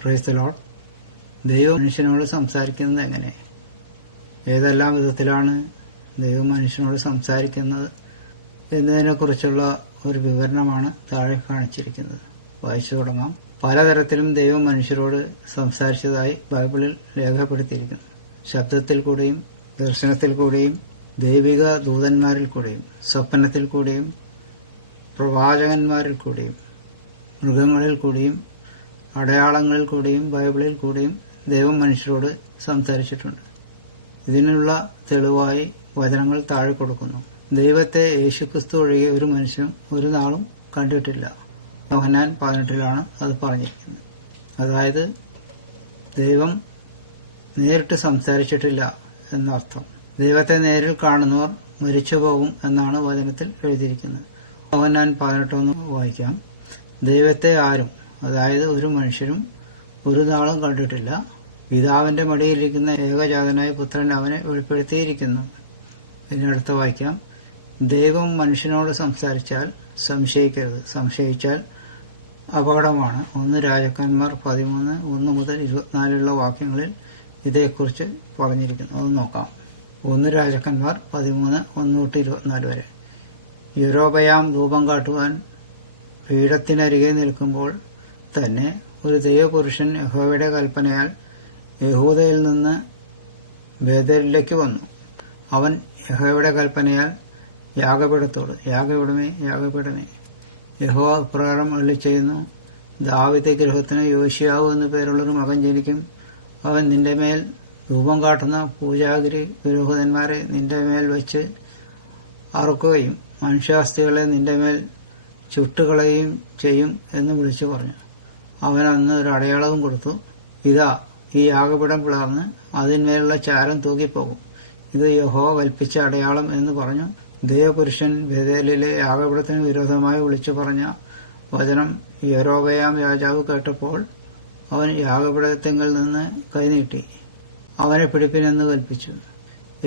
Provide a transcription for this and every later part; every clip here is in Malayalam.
Praise the Lord. ദൈവം മനുഷ്യനോട് സംസാരിക്കുന്നത് എങ്ങനെ? ഏതെല്ലാം വിധത്തിലാണ് ദൈവം മനുഷ്യനോട് സംസാരിക്കുന്നത് എന്നതിനെക്കുറിച്ചുള്ള ഒരു വിവരണമാണ് താഴെ കാണിച്ചിരിക്കുന്നത്. വായിച്ചു തുടങ്ങാം. പലതരത്തിലും ദൈവം മനുഷ്യരോട് സംസാരിച്ചതായി ബൈബിളിൽ രേഖപ്പെടുത്തിയിരിക്കുന്നു. ശബ്ദത്തിൽ കൂടിയും, ദർശനത്തിൽ കൂടിയും, ദൈവിക ദൂതന്മാരിൽ കൂടിയും, സ്വപ്നത്തിൽ കൂടിയും, പ്രവാചകന്മാരിൽ കൂടിയും, മൃഗങ്ങളിൽ കൂടിയും, അടയാളങ്ങളിൽ കൂടിയും, ബൈബിളിൽ കൂടിയും ദൈവം മനുഷ്യരോട് സംസാരിച്ചിട്ടുണ്ട്. ഇതിനുള്ള തെളിവായി വചനങ്ങൾ താഴെ കൊടുക്കുന്നു. ദൈവത്തെ യേശുക്രിസ്തു ഒഴികെ ഒരു മനുഷ്യനും ഒരു നാളും കണ്ടിട്ടില്ല. യോഹന്നാൻ 18 അത് പറഞ്ഞിരിക്കുന്നത്. അതായത് ദൈവം നേരിട്ട് സംസാരിച്ചിട്ടില്ല എന്നർത്ഥം. ദൈവത്തെ നേരിൽ കാണുന്നവർ മരിച്ചു പോകും എന്നാണ് വചനത്തിൽ എഴുതിയിരിക്കുന്നത്. യോഹന്നാൻ 18 വായിക്കാം. ദൈവത്തെ ആരും, അതായത് ഒരു മനുഷ്യരും ഒരു നാളും കണ്ടിട്ടില്ല. പിതാവിന്റെ മടിയിലിരിക്കുന്ന ഏകജാതനായ പുത്രൻ അവനെ വെളിപ്പെടുത്തിയിരിക്കുന്നു. ഇതിനടുത്ത് വായിക്കാം. ദൈവം മനുഷ്യനോട് സംസാരിച്ചാൽ സംശയിക്കരുത്. സംശയിച്ചാൽ അപകടമാണ്. 1 രാജാക്കന്മാർ 13 1 മുതൽ 24 വാക്യങ്ങളിൽ ഇതേക്കുറിച്ച് പറഞ്ഞിരിക്കുന്നു. അത് നോക്കാം. 1 രാജാക്കന്മാർ 13 1 തൊട്ട് 24 വരെ. യൊരോബയാം ധൂപം കാട്ടുവാൻ പീഠത്തിനരികെ നിൽക്കുമ്പോൾ തന്നെ ഒരു ദൈവപുരുഷൻ യഹോവയുടെ കൽപ്പനയാൽ യഹൂദയിൽ നിന്ന് ബേഥേലിലേക്ക് വന്നു. അവൻ യഹോവയുടെ കൽപ്പനയാൽ യാഗപീഠത്തോട്, യാഗപീഠമേ, യഹോവ ഇപ്രകാരം അരുളിച്ചെയ്യുന്നു, ദാവീദ് ഗൃഹത്തിന് യോശിയാവ് എന്നു പേരുള്ളൊരു മകൻ ജനിക്കും. അവൻ നിന്റെ മേൽ ധൂപം കാട്ടുന്ന പൂജാഗിരി പുരോഹിതന്മാരെ നിന്റെ മേൽ വെച്ച് അറുക്കുകയും മനുഷ്യാസ്ഥികളെ നിന്റെ മേൽ ചുട്ടുകളയുകയും ചെയ്യും എന്ന് വിളിച്ചു പറഞ്ഞു. അവൻ അന്ന് ഒരു അടയാളവും കൊടുത്തു. ഇതാ, ഈ യാഗപീഠം പിളർന്ന് അതിന്മേലുള്ള ചാരം തൂക്കിപ്പോകും. ഇത് യഹോവ കൽപ്പിച്ച അടയാളം എന്ന് പറഞ്ഞു. ദൈവപുരുഷൻ ബേഥേലിലെ യാഗപീഠത്തിന് വിരോധമായി വിളിച്ചു പറഞ്ഞ വചനം യൊരോബയാം രാജാവ് കേട്ടപ്പോൾ അവൻ യാഗപീഠത്തിങ്കിൽ നിന്ന് കൈനീട്ടി അവനെ പിടിപ്പിനെന്ന് കൽപ്പിച്ചു.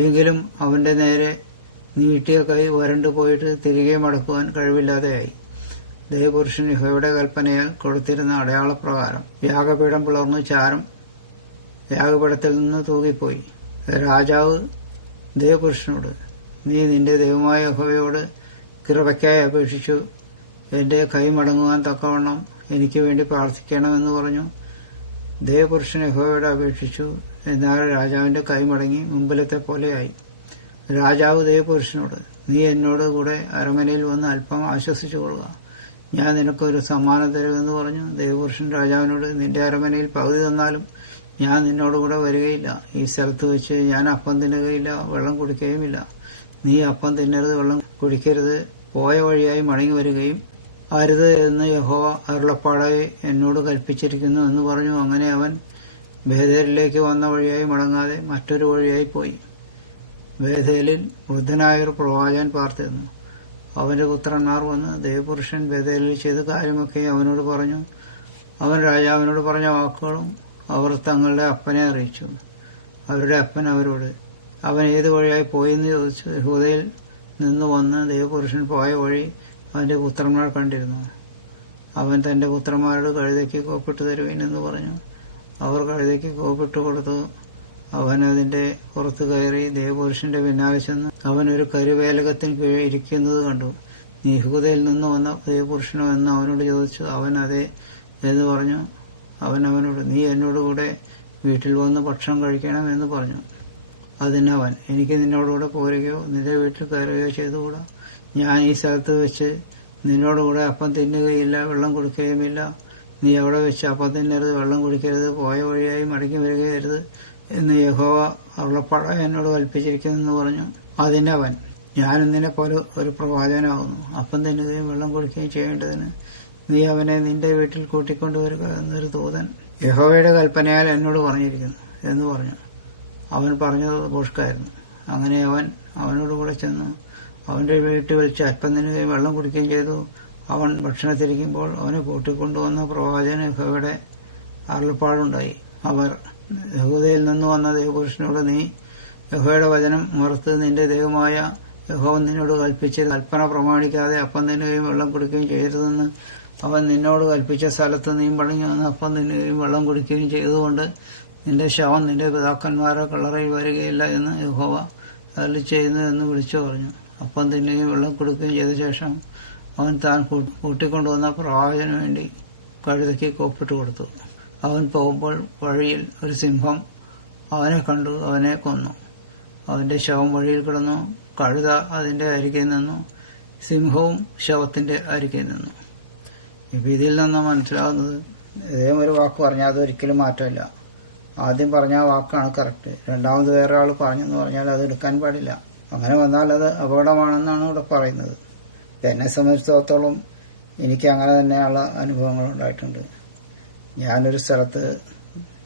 എങ്കിലും അവന്റെ നേരെ നീട്ടിയ കൈ വരണ്ടു പോയിട്ട് തിരികെ മടക്കുവാൻ കഴിവില്ലാതെയായി. ദൈവപുരുഷൻ യഹോവയുടെ കൽപ്പനയാൽ കൊടുത്തിരുന്ന അടയാളപ്രകാരം യാഗപീഠം പിളർന്നു ചാരം യാഗപീഠത്തിൽ നിന്ന് തൂകിപ്പോയി. രാജാവ് ദൈവപുരുഷനോട്, നീ നിന്റെ ദൈവമായ യഹോവയോട് കൃപയ്ക്കായി അപേക്ഷിച്ചു. എന്റെ കൈ മടങ്ങുവാൻ തക്കവണ്ണം എനിക്ക് വേണ്ടി പ്രാർത്ഥിക്കണമെന്ന് പറഞ്ഞു. ദൈവപുരുഷൻ യഹോവയോട് അപേക്ഷിച്ചു. എന്നാൽ രാജാവിന്റെ കൈ മടങ്ങി മുമ്പിലത്തെ പോലെയായി. രാജാവ് ദൈവപുരുഷനോട്, നീ എന്നോട് കൂടെ അരമനയിൽ വന്ന് അല്പം ആശ്വസിച്ചു കൊള്ളുക, ഞാൻ നിനക്കൊരു സമ്മാനം തരുമെന്ന് പറഞ്ഞു. ദൈവപുരുഷൻ രാജാവിനോട്, നിന്റെ അരമനയിൽ പകുതി തന്നാലും ഞാൻ നിന്നോടുകൂടെ വരികയില്ല. ഈ സ്ഥലത്ത് വെച്ച് ഞാൻ അപ്പം തിന്നുകയില്ല, വെള്ളം കുടിക്കുകയുമില്ല. നീ അപ്പം തിന്നരുത്, വെള്ളം കുടിക്കരുത്, പോയ വഴിയായി മടങ്ങി വരികയും അരുത് എന്ന് യഹോവ അരുളപ്പാടായി എന്നോട് കൽപ്പിച്ചിരിക്കുന്നു എന്ന് പറഞ്ഞു. അങ്ങനെ അവൻ ബേഥേലിലേക്ക് വന്ന വഴിയായി മടങ്ങാതെ മറ്റൊരു വഴിയായി പോയി. ബേഥേലിൽ വൃദ്ധനായൊരു പ്രവാചകൻ പാർത്തിരുന്നു. അവന്റെ പുത്രന്മാർ വന്ന് ദൈവപുരുഷൻ ബേഥേലിൽ ചെയ്ത കാര്യമൊക്കെ അവനോട് പറഞ്ഞു. അവൻ രാജാവിനോട് പറഞ്ഞ വാക്കുകളും അവർ തങ്ങളുടെ അപ്പനെ അറിയിച്ചു. അവരുടെ അപ്പൻ അവരോട്, അവൻ ഏത് വഴിയായി പോയെന്ന് ചോദിച്ചു. യഹൂദയിൽ നിന്ന് വന്ന് ദൈവപുരുഷൻ പോയ വഴി അവന്റെ പുത്രന്മാർ കണ്ടിരുന്നു. അവൻ തന്റെ പുത്രന്മാരോട് കഴുതയ്ക്ക് കോപ്പിട്ട് തരുവീൻ എന്ന് പറഞ്ഞു. അവർ കഴുതയ്ക്ക് കോപ്പിട്ട് കൊടുത്തു. അവൻ അതിന്റെ പുറത്ത് കയറി ദൈവപുരുഷന്റെ പിന്നാലെ ചെന്ന് അവൻ ഒരു കരുവേലകത്തിന് കീഴിൽ ഇരിക്കുന്നത് കണ്ടു. നീ യഹൂദയിൽ നിന്ന് വന്ന ദൈവപുരുഷനോ എന്ന് അവനോട് ചോദിച്ചു. അവൻ അതെ എന്ന് പറഞ്ഞു. അവൻ അവനോട്, നീ എന്നോടുകൂടെ വീട്ടിൽ വന്ന് ഭക്ഷണം കഴിക്കണം എന്ന് പറഞ്ഞു. അതിനവൻ, എനിക്ക് നിന്നോടുകൂടെ പോരുകയോ നിന്റെ വീട്ടിൽ കയറുകയോ ചെയ്തുകൂടാ. ഞാൻ ഈ സ്ഥലത്ത് വെച്ച് നിന്നോടുകൂടെ അപ്പം തിന്നുകയില്ല, വെള്ളം കുടിക്കുകയുമില്ല. നീ അവിടെ വെച്ച് അപ്പം തിന്നരുത്, വെള്ളം കുടിക്കരുത്, പോയ വഴിയായി മടങ്ങി വരികയരുത് എന്ന് യഹോവ അരുളപ്പാടായി എന്നോട് കൽപ്പിച്ചിരിക്കുന്നെന്ന് പറഞ്ഞു. അതിനവൻ, ഞാനും നിന്നെ പോലെ ഒരു പ്രവാചകനാകുന്നു. അപ്പം തിന്നുകയും വെള്ളം കുടിക്കുകയും ചെയ്യേണ്ടതിന് നീ അവനെ നിന്റെ വീട്ടിൽ കൂട്ടിക്കൊണ്ടുവരിക എന്നൊരു ദൂതൻ യഹോവയുടെ കൽപ്പനയാൽ എന്നോട് പറഞ്ഞിരിക്കുന്നു എന്ന് പറഞ്ഞു. അവൻ പറഞ്ഞത് ഭോഷ്കായിരുന്നു. അങ്ങനെ അവൻ അവനോടുകൂടെ ചെന്നു അവന്റെ വീട്ടിൽ വിളിച്ച് അല്പം തിന്നുകയും വെള്ളം കുടിക്കുകയും ചെയ്തു. അവൻ ഭക്ഷണത്തിരിക്കുമ്പോൾ അവനെ കൂട്ടിക്കൊണ്ടുവന്ന പ്രവാചകന് യഹോവയുടെ അരുളപ്പാടുണ്ടായി. അവർ യഹൂദയിൽ നിന്ന് വന്ന ദൈവപുരുഷനോട്, നീ യഹോവയുടെ വചനം മറുത്ത് നിന്റെ ദൈവമായ യഹോവ നിന്നോട് കൽപ്പിച്ച് കൽപ്പന പ്രമാണിക്കാതെ അപ്പം തിന്നുകയും വെള്ളം കുടിക്കുകയും ചെയ്യരുതെന്ന് അവൻ നിന്നോട് കൽപ്പിച്ച സ്ഥലത്ത് നീ മടങ്ങി വന്ന് അപ്പം തിന്നുകയും വെള്ളം കുടിക്കുകയും ചെയ്തുകൊണ്ട് നിന്റെ ശവം നിന്റെ പിതാക്കന്മാരെ കളറയിൽ വരികയില്ല എന്ന് യഹോവ അതിൽ ചെയ്യുന്നു എന്ന് വിളിച്ചു പറഞ്ഞു. അപ്പം തിന്നുകയും വെള്ളം കൊടുക്കുകയും ചെയ്ത ശേഷം അവൻ താൻ കൂട്ടിക്കൊണ്ടുവന്ന പ്രവാചകന് വേണ്ടി കഴുതയ്ക്ക് കോപ്പിട്ട് കൊടുത്തു. അവൻ പോകുമ്പോൾ വഴിയിൽ ഒരു സിംഹം അവനെ കണ്ടു, അവനെ കൊന്നു. അവന്റെ ശവം വഴിയിൽ കിടന്നു. കഴുത അതിന്റെ അരികെ നിന്നു, സിംഹവും ശവത്തിന്റെ അരികെ നിന്നു. ഇപ്പം ഇതിൽ നിന്ന് മനസ്സിലാവുന്നത് ഇതേ ഒരു വാക്ക് പറഞ്ഞാൽ അതൊരിക്കലും മാറ്റമില്ല. ആദ്യം പറഞ്ഞ ആ വാക്കാണ് കറക്റ്റ്. രണ്ടാമത് വേറെ ആൾ പറഞ്ഞെന്ന് പറഞ്ഞാൽ അത് എടുക്കാൻ പാടില്ല. അങ്ങനെ വന്നാൽ അത് അപകടമാണെന്നാണ് ഇവിടെ പറയുന്നത്. എന്നെ സംബന്ധിച്ചിടത്തോളം എനിക്ക് അങ്ങനെ തന്നെയുള്ള അനുഭവങ്ങൾ ഉണ്ടായിട്ടുണ്ട്. ഞാനൊരു സ്ഥലത്ത്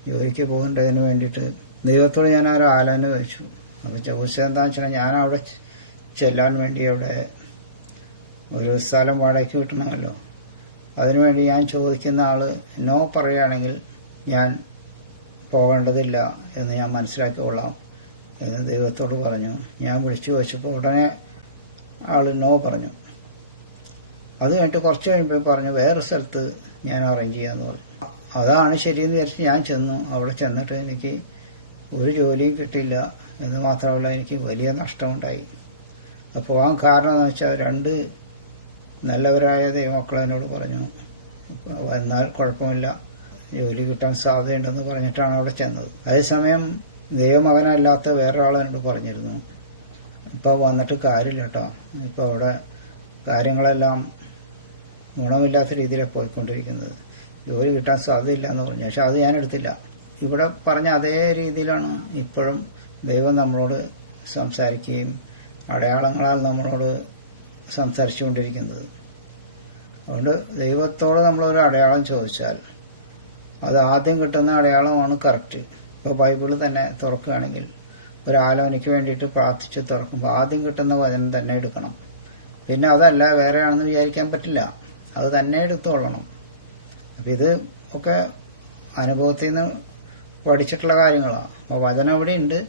ജോലിക്ക് പോകേണ്ടതിന് വേണ്ടിയിട്ട് ദൈവത്തോട് ഞാൻ ഒരു ആലോചന വെച്ചു. അപ്പോൾ ചോദിച്ചത് എന്താണെന്ന് വെച്ചാൽ ഞാൻ അവിടെ ചെല്ലാൻ വേണ്ടി അവിടെ ഒരു സ്ഥലം വാടകയ്ക്ക് കിട്ടണമല്ലോ. അതിനുവേണ്ടി ഞാൻ ചോദിക്കുന്ന ആൾ നോ പറയുകയാണെങ്കിൽ ഞാൻ പോകേണ്ടതില്ല എന്ന് ഞാൻ മനസ്സിലാക്കിക്കൊള്ളാം എന്ന് ദൈവത്തോട് പറഞ്ഞു. ഞാൻ വിളിച്ചു ചോദിച്ചപ്പോൾ ഉടനെ ആൾ നോ പറഞ്ഞു. അത് കഴിഞ്ഞിട്ട് കുറച്ച് കഴിയുമ്പോൾ പറഞ്ഞു വേറെ സ്ഥലത്ത് ഞാൻ അറേഞ്ച് ചെയ്യാമെന്ന് പറഞ്ഞു. അതാണ് ശരിയെന്ന് വിചാരിച്ച് ഞാൻ ചെന്നു. അവിടെ ചെന്നിട്ട് എനിക്ക് ഒരു ജോലിയും കിട്ടിയില്ല എന്ന് മാത്രമല്ല എനിക്ക് വലിയ നഷ്ടമുണ്ടായി. അത് പോകാൻ കാരണം എന്ന് വെച്ചാൽ 2 നല്ലവരായ ദൈവമക്കൾ എന്നോട് പറഞ്ഞു വന്നാൽ കുഴപ്പമില്ല, ജോലി കിട്ടാൻ സാധ്യതയുണ്ടെന്ന് പറഞ്ഞിട്ടാണ് അവിടെ ചെന്നത്. അതേസമയം ദൈവമകനല്ലാത്ത വേറൊരാൾ എന്നോട് പറഞ്ഞിരുന്നു ഇപ്പോൾ വന്നിട്ട് കാര്യമില്ല കേട്ടോ, ഇപ്പോൾ അവിടെ കാര്യങ്ങളെല്ലാം ഗുണമില്ലാത്ത രീതിയിലാണ് പോയിക്കൊണ്ടിരിക്കുന്നത്, ജോലി കിട്ടാൻ സാധ്യതയില്ല എന്ന് പറഞ്ഞു. പക്ഷെ അത് ഞാൻ എടുത്തില്ല. ഇവിടെ പറഞ്ഞ അതേ രീതിയിലാണ് ഇപ്പോഴും ദൈവം നമ്മളോട് സംസാരിക്കുകയും അടയാളങ്ങളാൽ നമ്മളോട് സംസാരിച്ചുകൊണ്ടിരിക്കുന്നത്. അതുകൊണ്ട് ദൈവത്തോട് നമ്മളൊരു അടയാളം ചോദിച്ചാൽ അത് ആദ്യം കിട്ടുന്ന അടയാളമാണ് കറക്റ്റ്. ഇപ്പോൾ ബൈബിള് തന്നെ തുറക്കുകയാണെങ്കിൽ ഒരു ആലോചനയ്ക്ക് വേണ്ടിയിട്ട് പ്രാർത്ഥിച്ച് തുറക്കുമ്പോൾ ആദ്യം കിട്ടുന്ന വചനം തന്നെ എടുക്കണം. പിന്നെ അതല്ല വേറെയാണെന്ന് വിചാരിക്കാൻ പറ്റില്ല, അത് തന്നെ എടുത്തുകൊള്ളണം. അപ്പം ഇത് ഒക്കെ അനുഭവത്തിൽ നിന്ന് പഠിച്ചിട്ടുള്ള കാര്യങ്ങളാണ്. അപ്പോൾ വചനം ഇവിടെ ഉണ്ട്,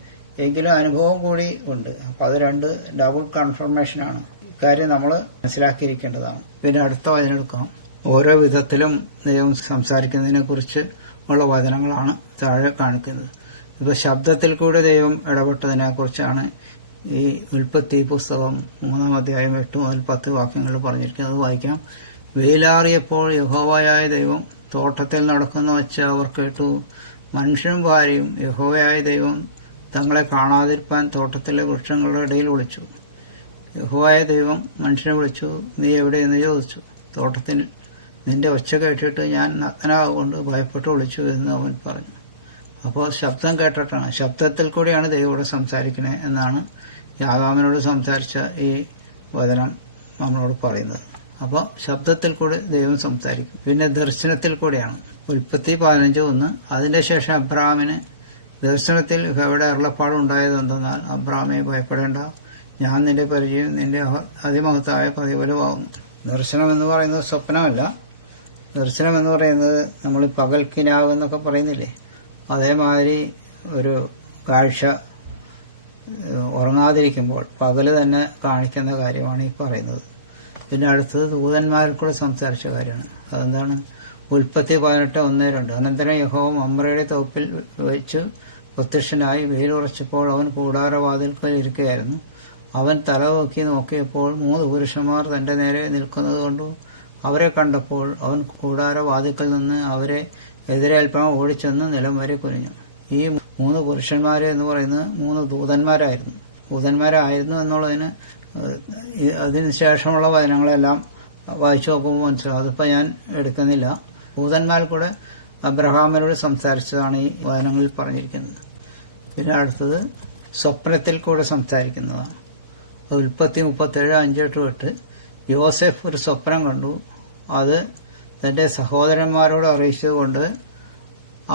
എങ്കിലും അനുഭവം കൂടി ഉണ്ട്. അപ്പം അത് 2 ഡബിൾ കൺഫർമേഷനാണ്. ഇക്കാര്യം നമ്മൾ മനസ്സിലാക്കിയിരിക്കേണ്ടതാണ്. പിന്നെ അടുത്ത വചനം എടുക്കാം. ഓരോ വിധത്തിലും ദൈവം സംസാരിക്കുന്നതിനെ കുറിച്ച് ഉള്ള വചനങ്ങളാണ് താഴെ കാണിക്കുന്നത്. ഇപ്പോൾ ശബ്ദത്തിൽ കൂടെ ദൈവം ഇടപെട്ടതിനെ കുറിച്ചാണ് ഈ ഉൽപ്പത്തി പുസ്തകം 3-ാം അധ്യായം 8 മുതൽ 10 വാക്യങ്ങൾ പറഞ്ഞിരിക്കുന്നത്. അത് വായിക്കാം. വെയിലാറിയപ്പോൾ യഹോവയായ ദൈവം തോട്ടത്തിൽ നടക്കുന്ന വച്ച അവർ കേട്ടു. മനുഷ്യനും ഭാര്യയും യഹോവയായ ദൈവം തങ്ങളെ കാണാതിരിപ്പാൻ തോട്ടത്തിലെ വൃക്ഷങ്ങളുടെ ഇടയിൽ ഒളിച്ചു. യഹോവയായ ദൈവം മനുഷ്യനെ വിളിച്ചു, നീ എവിടെയെന്ന് ചോദിച്ചു. തോട്ടത്തിൽ നിന്റെ ഒച്ച കേട്ടിട്ട് ഞാൻ നഗ്നനാകൊണ്ട് ഭയപ്പെട്ട് വിളിച്ചു എന്ന് അവൻ പറഞ്ഞു. അപ്പോൾ ശബ്ദം കേട്ടിട്ടാണ്, ശബ്ദത്തിൽ കൂടിയാണ് ദൈവത്തോട് സംസാരിക്കണേ എന്നാണ് യാദാമിനോട് സംസാരിച്ച ഈ വചനം നമ്മളോട് പറയുന്നത്. അപ്പോൾ ശബ്ദത്തിൽ കൂടെ ദൈവം സംസാരിക്കും. പിന്നെ ദർശനത്തിൽ കൂടെയാണ്. ഉൽപ്പത്തി 15:1. അതിന്റെ ശേഷം അബ്രാമിന് ദർശനത്തിൽ യഹോവയുടെ അരുളപ്പാടുണ്ടായത് എന്തെന്നാൽ, അബ്രാമേ ഭയപ്പെടേണ്ട, ഞാൻ നിന്റെ പരിചയം നിന്റെ അതിമഹത്തായ പ്രതിഫലമാകുന്നു. ദർശനം എന്ന് പറയുന്നത് സ്വപ്നമല്ല. ദർശനം എന്ന് പറയുന്നത് നമ്മൾ പകൽക്കിനാവ് എന്നൊക്കെ പറയുന്നില്ലേ, അതേമാതിരി ഒരു കാഴ്ച ഉറങ്ങാതിരിക്കുമ്പോൾ പകല് തന്നെ കാണിക്കുന്ന കാര്യമാണ് ഈ പറയുന്നത്. പിന്നെ അടുത്തത് ദൂതന്മാരിൽ കൂടെ സംസാരിച്ച കാര്യമാണ്. അതെന്താണ്? ഉൽപ്പത്തി 18:1-2. അനന്തരം യഹോവ മമ്രയുടെ തോപ്പിൽ വെച്ച് പ്രത്യക്ഷനായി. വെയിലുറച്ചപ്പോൾ അവൻ കൂടാരവാതിൽക്കൽ ഇരിക്കുകയായിരുന്നു. അവൻ തല നോക്കിയപ്പോൾ 3 പുരുഷന്മാർ തന്റെ നേരെ നിൽക്കുന്നത് കൊണ്ടു. അവരെ കണ്ടപ്പോൾ അവൻ കൂടാരവാതിൽക്കൽ നിന്ന് അവരെ എതിരേൽപ്പാൻ ഓടിച്ചെന്ന് നിലം വരെ കുനിഞ്ഞു. ഈ 3 പുരുഷന്മാരെ എന്ന് പറയുന്നത് 3 ദൂതന്മാരായിരുന്നു എന്നുള്ളതിന് അതിനുശേഷമുള്ള വചനങ്ങളെല്ലാം വായിച്ചു നോക്കുമ്പോൾ മനസ്സിലാവും. അതിപ്പോൾ ഞാൻ എടുക്കുന്നില്ല. ദൂതന്മാർ കൂടെ അബ്രഹാമിനോട് സംസാരിച്ചതാണ് ഈ വചനങ്ങളിൽ പറഞ്ഞിരിക്കുന്നത്. പിന്നെ അടുത്തത് സ്വപ്നത്തിൽ കൂടെ സംസാരിക്കുന്നതാണ്. ഉൽപ്പത്തി 37:5-8. യോസെഫ് ഒരു സ്വപ്നം കണ്ടു. അത് തന്റെ സഹോദരന്മാരോട് അറിയിച്ചതുകൊണ്ട്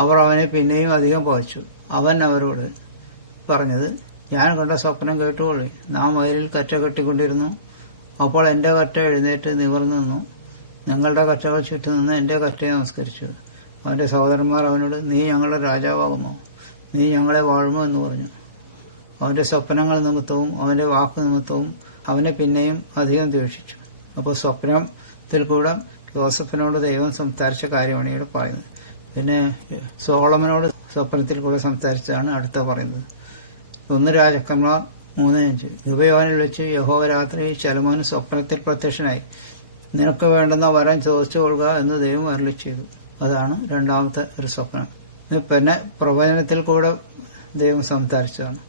അവർ അവനെ പിന്നെയും അധികം പകച്ചു. അവൻ അവരോട് പറഞ്ഞത്, ഞാൻ കണ്ട സ്വപ്നം കേട്ടുകൊള്ളി. നാം വയലിൽ കറ്റ കെട്ടിക്കൊണ്ടിരുന്നു. അപ്പോൾ എന്റെ കറ്റ എഴുന്നേറ്റ് നിവർന്നു നിന്നു. ഞങ്ങളുടെ കറ്റകൾ ചുറ്റും നിന്ന് എന്റെ കറ്റയെ നമസ്കരിച്ചു. അവന്റെ സഹോദരന്മാർ അവനോട്, നീ ഞങ്ങളുടെ രാജാവാകുമോ? നീ ഞങ്ങളെ വാഴുമോ എന്ന് പറഞ്ഞു. അവന്റെ സ്വപ്നങ്ങൾ നിമിത്തവും അവന്റെ വാക്ക് നിമിത്തവും അവനെ പിന്നെയും അധികം ദ്വേഷിച്ചു. അപ്പോൾ സ്വപ്നത്തിൽ കൂടെ യോസഫിനോട് ദൈവം സംസാരിച്ച കാര്യമാണ് ഇവിടെ പറയുന്നത്. പിന്നെ സോളമനോട് സ്വപ്നത്തിൽ കൂടെ സംസാരിച്ചതാണ് അടുത്ത പറയുന്നത്. 1 രാജാക്കന്മാർ 3:5. ഗിബെയോനിൽ വെച്ച് യഹോവ രാത്രി ശലോമോന് സ്വപ്നത്തിൽ പ്രത്യക്ഷനായി. നിനക്ക് വേണ്ടുന്ന വരം ചോദിച്ചു കൊള്ളുക എന്ന് ദൈവം അരുളി ചെയ്തു. അതാണ് രണ്ടാമത്തെ ഒരു സ്വപ്നം. പിന്നെ പ്രവചനത്തിൽ കൂടെ ദൈവം സംസാരിച്ചതാണ്.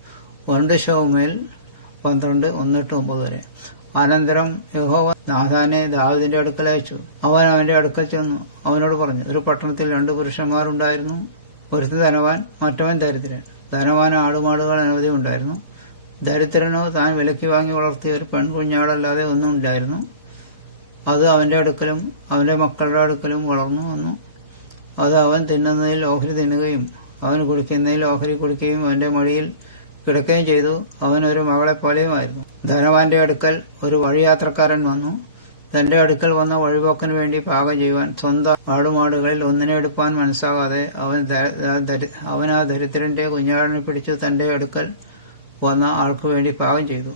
2 ശമൂവേൽ 12:1-9 വരെ. അനന്തരം യഹോവ നാഥാനെ ദാവീദിന്റെ അടുക്കൽ അയച്ചു. അവൻ അവന്റെ അടുക്കൽ ചെന്നു അവനോട് പറഞ്ഞു, ഒരു പട്ടണത്തിൽ 2 പുരുഷന്മാരുണ്ടായിരുന്നു. ഒരുത്തൻ ധനവാൻ, മറ്റവൻ ദരിദ്രൻ. ധനവാൻ ആടുമാടുകൾ അനവധി ഉണ്ടായിരുന്നു. ദരിദ്രനോ താൻ വിലയ്ക്ക് വാങ്ങി വളർത്തിയ ഒരു പെൺകുഞ്ഞാടല്ലാതെ ഒന്നും ഉണ്ടായിരുന്നു. അത് അവന്റെ അടുക്കലും അവന്റെ മക്കളുടെ അടുക്കലും വളർന്നു വന്നു. അത് അവൻ തിന്നുന്നതിൽ ഓഹരി തിന്നുകയും അവൻ കുടിക്കുന്നതിൽ ഓഹരി കുടിക്കുകയും അവന്റെ മടിയിൽ കിടക്കുകയും ചെയ്തു. അവൻ ഒരു മകളെപ്പോലെയുമായിരുന്നു. ധനവാന്റെ അടുക്കൽ ഒരു വഴിയാത്രക്കാരൻ വന്നു. തന്റെ അടുക്കൽ വന്ന വഴിപോക്കന് വേണ്ടി പാകം ചെയ്യുവാൻ സ്വന്തം ആടുമാടുകളിൽ ഒന്നിനെ എടുപ്പാൻ മനസ്സാകാതെ അവൻ ആ ദരിദ്രന്റെ കുഞ്ഞാടിനെ പിടിച്ചു തന്റെ അടുക്കൽ വന്ന ആൾക്ക് വേണ്ടി പാകം ചെയ്തു.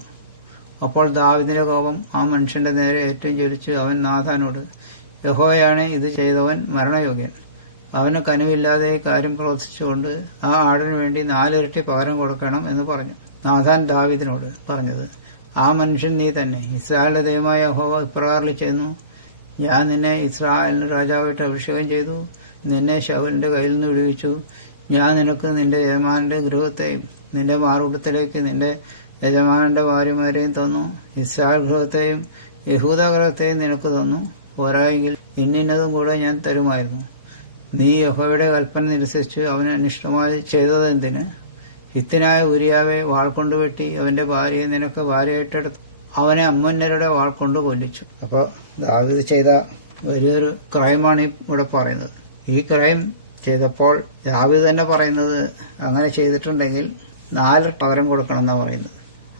അപ്പോൾ ദാവീദിന്റെ കോപം ആ മനുഷ്യന്റെ നേരെ ഏറ്റവും ജ്വലിച്ച് അവൻ നാഥാനോട്, യഹോവയാണ് ഇത് ചെയ്തവൻ മരണയോഗ്യൻ. അവന് കനുവില്ലാതെ കാര്യം പ്രവർത്തിച്ചുകൊണ്ട് ആ ആടിനു വേണ്ടി 4 ഇരട്ടി പകരം കൊടുക്കണം എന്ന് പറഞ്ഞു. നാഥാൻ ദാവീദിനോട് പറഞ്ഞത്, ആ മനുഷ്യൻ നീ തന്നെ. ഇസ്രായേലിന്റെ ദൈവമായ യഹോവ ഇപ്രകാരം ചെയ്യുന്നു, ഞാൻ നിന്നെ ഇസ്രായേലിന് രാജാവായിട്ട് അഭിഷേകം ചെയ്തു. നിന്നെ ശൗലിന്റെ കയ്യിൽ നിന്ന് വിടുവിച്ചു. ഞാൻ നിനക്ക് നിന്റെ യജമാനന്റെ ഗൃഹത്തെയും നിന്റെ മാറുടത്തിലേക്ക് നിന്റെ യജമാനന്റെ ഭാര്യമാരെയും തന്നു. ഇസ്രായേൽ ഗൃഹത്തെയും യഹൂദ ഗൃഹത്തെയും നിനക്ക് തന്നു. പോരായെങ്കിൽ ഇന്നിന്നതും കൂടെ ഞാൻ തരുമായിരുന്നു. നീ യഹോവയുടെ കൽപ്പന നിരസിച്ച് അവന് അനിഷ്ടമായി ചെയ്തതെന്തിന്? ഹിത്തനായ ഉരിയാവെ വാൾ കൊണ്ട് വെട്ടി അവന്റെ ഭാര്യയെ നിനക്ക് ഭാര്യയായിട്ടെടുത്തു. അവനെ അമ്മന്യരുടെ വാൾ കൊണ്ട് കൊല്ലിച്ചു. അപ്പോൾ ദാവീദ് ചെയ്ത വലിയൊരു ക്രൈമാണ് ഇവിടെ പറയുന്നത്. ഈ ക്രൈം ചെയ്തപ്പോൾ ദാവീദ് തന്നെ പറയുന്നത്, അങ്ങനെ ചെയ്തിട്ടുണ്ടെങ്കിൽ 4 പകരം കൊടുക്കണം എന്നാണ് പറയുന്നത്.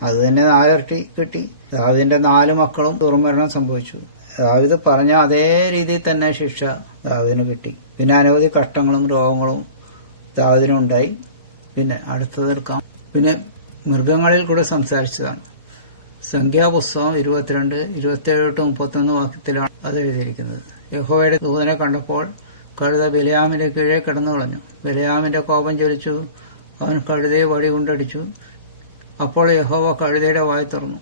അത് തന്നെ 4 ഇരട്ടി കിട്ടി. ദാവീദിന്റെ 4 മക്കളും ദുർമരണം സംഭവിച്ചു. ദാവീദ് പറഞ്ഞ അതേ രീതിയിൽ തന്നെ ശിക്ഷ ദാവീദിന് കിട്ടി. പിന്നെ അനവധി കഷ്ടങ്ങളും രോഗങ്ങളും ദാവീദിനുണ്ടായി. പിന്നെ അടുത്തതെടുക്കാം. പിന്നെ മൃഗങ്ങളിൽ കൂടെ സംസാരിച്ചതാണ്. സംഖ്യാപുസ്തകം 22, 27-31 വാക്യത്തിലാണ് അത് എഴുതിയിരിക്കുന്നത്. യഹോവയുടെ ദൂതനെ കണ്ടപ്പോൾ കഴുത ബിലയാമിന്റെ കീഴെ കിടന്നു കളഞ്ഞു. ബിലയാമിന്റെ കോപം ജ്വലിച്ചു. അവൻ കഴുതയെ വടി കൊണ്ടടിച്ചു. അപ്പോൾ യഹോവ കഴുതയുടെ വായി തുറന്നു.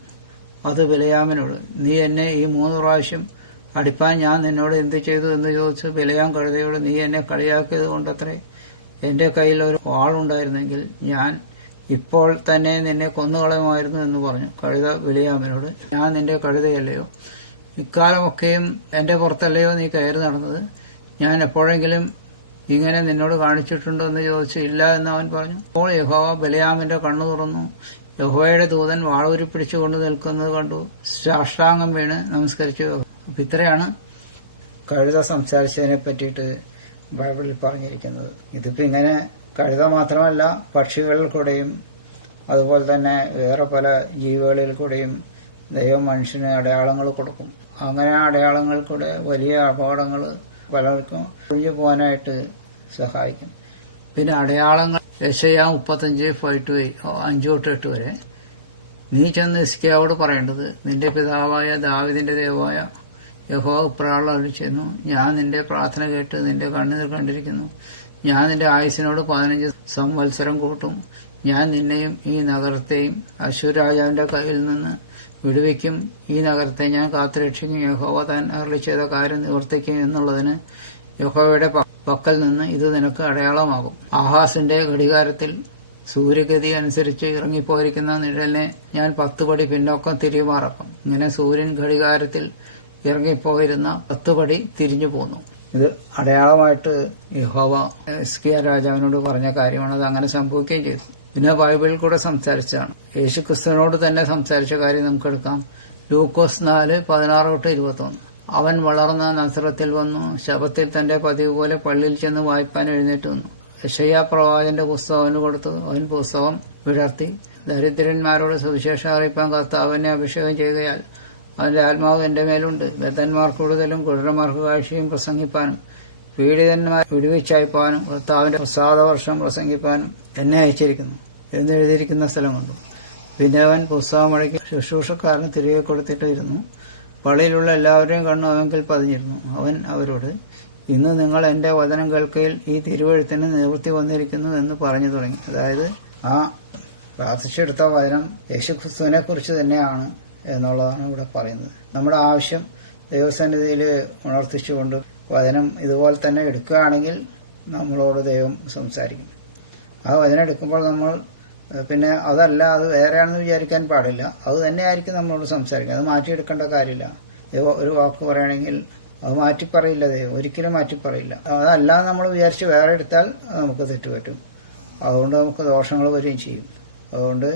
അത് ബിലയാമിനോട്, നീ എന്നെ ഈ 3 പ്രാവശ്യം അടിപ്പാൻ ഞാൻ നിന്നോട് എന്ത് ചെയ്തു എന്ന് ചോദിച്ചു. ബിലയാം കഴുതയോട്, നീ എന്നെ കളിയാക്കിയത് കൊണ്ടത്രേ. എന്റെ കയ്യിൽ ഒരു വാളുണ്ടായിരുന്നെങ്കിൽ ഞാൻ ഇപ്പോൾ തന്നെ നിന്നെ കൊന്നുകളയുമായിരുന്നു എന്ന് പറഞ്ഞു. കഴുത ബിലയാമിനോട്, ഞാൻ നിന്റെ കഴുതയല്ലയോ? ഇക്കാലമൊക്കെയും എന്റെ പുറത്തല്ലയോ നീ കയറി നടന്നത്? ഞാൻ എപ്പോഴെങ്കിലും ഇങ്ങനെ നിന്നോട് കാണിച്ചിട്ടുണ്ടോ എന്ന് ചോദിച്ചു. ഇല്ല എന്ന് അവൻ പറഞ്ഞു. അപ്പോൾ യഹോവ ബിലയാമിന്റെ കണ്ണു തുറന്നു. യഹോവയുടെ ദൂതൻ വാളൂരി പിടിച്ചുകൊണ്ട് നിൽക്കുന്നത് കണ്ടു. സാഷ്ടാംഗം വീണ് നമസ്കരിച്ചു. അപ്പൊ ഇത്രയാണ് കഴുത സംസാരിച്ചതിനെ പറ്റിയിട്ട് ബൈബിളിൽ പറഞ്ഞിരിക്കുന്നത്. ഇതിപ്പോ ഇങ്ങനെ കഴുത മാത്രമല്ല, പക്ഷികളിൽ കൂടെയും അതുപോലെ തന്നെ വേറെ പല ജീവികളിൽ കൂടെയും ദൈവം മനുഷ്യന് അടയാളങ്ങൾ കൊടുക്കും. അങ്ങനെ അടയാളങ്ങൾ കൂടെ വലിയ അപകടങ്ങൾ പലർക്കും ഒഴിഞ്ഞു പോകാനായിട്ട് സഹായിക്കും. പിന്നെ അടയാളങ്ങൾ യെശയ്യാ 35:5-8 വരെ. നീ ചെന്ന് ഹിസ്കിയാവോട് പറയേണ്ടത്, നിന്റെ പിതാവായ ദാവീദിന്റെ ദൈവമായ യഹോവ ഇപ്രകാരം അരുളിച്ചെന്നു, ഞാൻ നിന്റെ പ്രാർത്ഥന കേട്ട് നിന്റെ കണ്ണുനീർ കണ്ടിരിക്കുന്നു. ഞാൻ നിന്റെ ആയുസ്സിനോട് 15 സംവത്സരം കൂട്ടും. ഞാൻ നിന്നെയും ഈ നഗരത്തെയും അശ്ശൂർ രാജാവിന്റെ കയ്യിൽ നിന്ന് വിടുവിക്കും. ഈ നഗരത്തെ ഞാൻ കാത്തുരക്ഷിക്കും. യഹോവ താൻ അരുളി ചെയ്ത കാര്യം നിവർത്തിക്കും എന്നുള്ളതിന് യഹോവയുടെ പക്കൽ നിന്ന് ഇത് നിനക്ക് അടയാളമാകും. ആഹാസിന്റെ ഘടികാരത്തിൽ സൂര്യഗതി അനുസരിച്ച് ഇറങ്ങിപ്പോയിരിക്കുന്ന നിഴലിനെ ഞാൻ 10 പടി പിന്നോക്കം തിരിയുമാറാക്കും. ഇങ്ങനെ സൂര്യൻ ഘടികാരത്തിൽ ഇറങ്ങിപ്പോയിരുന്ന 10 പടി തിരിഞ്ഞു പോന്നു. ഇത് അടയാളമായിട്ട് യഹോവ ഹിസ്കിയാ രാജാവിനോട് പറഞ്ഞ കാര്യമാണ്. അത് അങ്ങനെ സംഭവിക്കുകയും ചെയ്തു. പിന്നെ ബൈബിളിൽ കൂടെ സംസാരിച്ചതാണ്. യേശുക്രിസ്തുവിനോട് തന്നെ സംസാരിച്ച കാര്യം നമുക്കെടുക്കാം. ലൂക്കോസ് 4:16-21. അവൻ വളർന്ന നസറത്തിൽ വന്നു. ശബത്തിൽ തന്റെ പതിവ് പോലെ പള്ളിയിൽ ചെന്ന് വായിപ്പാൻ എഴുന്നേറ്റ് വന്നു. യെശയ്യാ പ്രവാചകന്റെ പുസ്തകം അവന് കൊടുത്തു. അവൻ പുസ്തകം വിടർത്തി. ദരിദ്രന്മാരോട് സുവിശേഷം അറിയിപ്പാൻ കർത്താവിനെ അഭിഷേകം ചെയ്യുകയാൽ അവന്റെ ആത്മാവ് എന്റെ മേലുണ്ട്. ബദ്ധന്മാർക്ക് വിടുതലും കുരുടന്മാർക്ക് കാഴ്ചയും പ്രസംഗിപ്പാനും പീഡിതന്മാർ വിടുവിച്ചയപ്പാനും കർത്താവിന്റെ പ്രസാദവർഷം പ്രസംഗിപ്പാനും എന്നെ അയച്ചിരിക്കുന്നു എന്നെഴുതിയിരിക്കുന്ന സ്ഥലം കണ്ടു. പിന്നെ അവൻ പുസ്തകം മടക്കി ശുശ്രൂഷക്കാരന് തിരികെ കൊടുത്തിട്ട് ഇരുന്നു. പള്ളിയിലുള്ള എല്ലാവരുടെയും കണ്ണും അവങ്കിൽ പതിഞ്ഞിരുന്നു. അവൻ അവരോട്, ഇന്ന് നിങ്ങൾ എന്റെ വചനം കേൾക്കയിൽ ഈ തിരുവെഴുത്തിന് നിവൃത്തി വന്നിരിക്കുന്നു എന്ന് പറഞ്ഞു തുടങ്ങി. അതായത് ആ പ്രാർത്ഥിച്ചെടുത്ത വചനം യേശുക്രിസ്തുവിനെ കുറിച്ച് തന്നെയാണ് എന്നുള്ളതാണ് ഇവിടെ പറയുന്നത്. നമ്മുടെ ആവശ്യം ദൈവസന്നിധിയിൽ ഉണർത്തിച്ചുകൊണ്ട് വചനം ഇതുപോലെ തന്നെ എടുക്കുകയാണെങ്കിൽ നമ്മളോട് ദൈവം സംസാരിക്കും. ആ വചനം എടുക്കുമ്പോൾ നമ്മൾ പിന്നെ അതല്ല അത് വേറെയാണെന്ന് വിചാരിക്കാൻ പാടില്ല. അത് തന്നെയായിരിക്കും നമ്മളോട് സംസാരിക്കുക. അത് മാറ്റിയെടുക്കേണ്ട കാര്യമില്ല. ദൈവം ഒരു വാക്ക് പറയുകയാണെങ്കിൽ അത് മാറ്റിപ്പറയില്ല. ദൈവം ഒരിക്കലും മാറ്റിപ്പറയില്ല. അതല്ല നമ്മൾ വിചാരിച്ച് വേറെ എടുത്താൽ നമുക്ക് തെറ്റുപറ്റും. അതുകൊണ്ട് നമുക്ക് ദോഷങ്ങൾ വരികയും ചെയ്യും. അതുകൊണ്ട്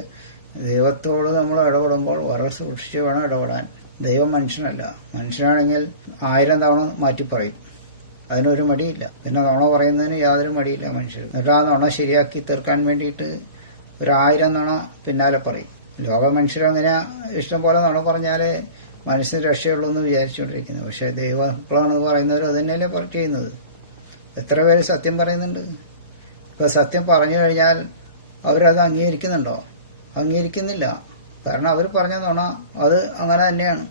ദൈവത്തോട് നമ്മൾ ഇടപെടുമ്പോൾ വളരെ സൂക്ഷിച്ച് വേണം ഇടപെടാൻ. ദൈവം മനുഷ്യനല്ല. മനുഷ്യനാണെങ്കിൽ 1000 തവണ മാറ്റിപ്പറയും. അതിനൊരു മടിയില്ല. പിന്നെ നുണ പറയുന്നതിന് യാതൊരു മടിയില്ല മനുഷ്യർ. എന്നിട്ട് ആ നുണ ശരിയാക്കി തീർക്കാൻ വേണ്ടിയിട്ട് 1000 നുണ പിന്നാലെ പറയും. ലോക മനുഷ്യരങ്ങനെ ഇഷ്ടം പോലെ നുണ പറഞ്ഞാലേ മനസ്സിന് രക്ഷയുള്ളൂ എന്ന് വിചാരിച്ചുകൊണ്ടിരിക്കുന്നത്. പക്ഷെ ദൈവമക്കളാണെന്ന് പറയുന്നവർ അത് തന്നെയല്ലേ ചെയ്യുന്നത്. എത്ര പേര് സത്യം പറയുന്നുണ്ട്? ഇപ്പൊ സത്യം പറഞ്ഞു കഴിഞ്ഞാൽ അവരത് അംഗീകരിക്കുന്നുണ്ടോ? അംഗീകരിക്കുന്നില്ല. കാരണം അവർ പറഞ്ഞ നുണ അത് അങ്ങനെ തന്നെയാണ്.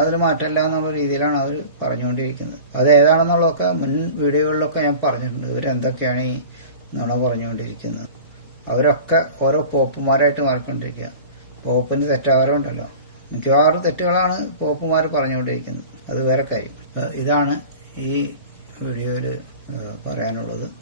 അതിൽ മാറ്റമില്ല എന്നുള്ള രീതിയിലാണ് അവർ പറഞ്ഞുകൊണ്ടിരിക്കുന്നത്. അത് ഏതാണെന്നുള്ളതൊക്കെ മുൻ വീഡിയോകളിലൊക്കെ ഞാൻ പറഞ്ഞിട്ടുണ്ട്. ഇവരെന്തൊക്കെയാണ് ഈ നുണ പറഞ്ഞുകൊണ്ടിരിക്കുന്നത്. അവരൊക്കെ ഓരോ പോപ്പുമാരായിട്ട് മാറിക്കൊണ്ടിരിക്കുക. പോപ്പിന് തെറ്റാവരമുണ്ടല്ലോ, മിക്കവാറും തെറ്റുകളാണ് പോപ്പുമാർ പറഞ്ഞുകൊണ്ടിരിക്കുന്നത്. അത് വേറെ കാര്യം. ഇതാണ് ഈ വീഡിയോയിൽ പറയാനുള്ളത്.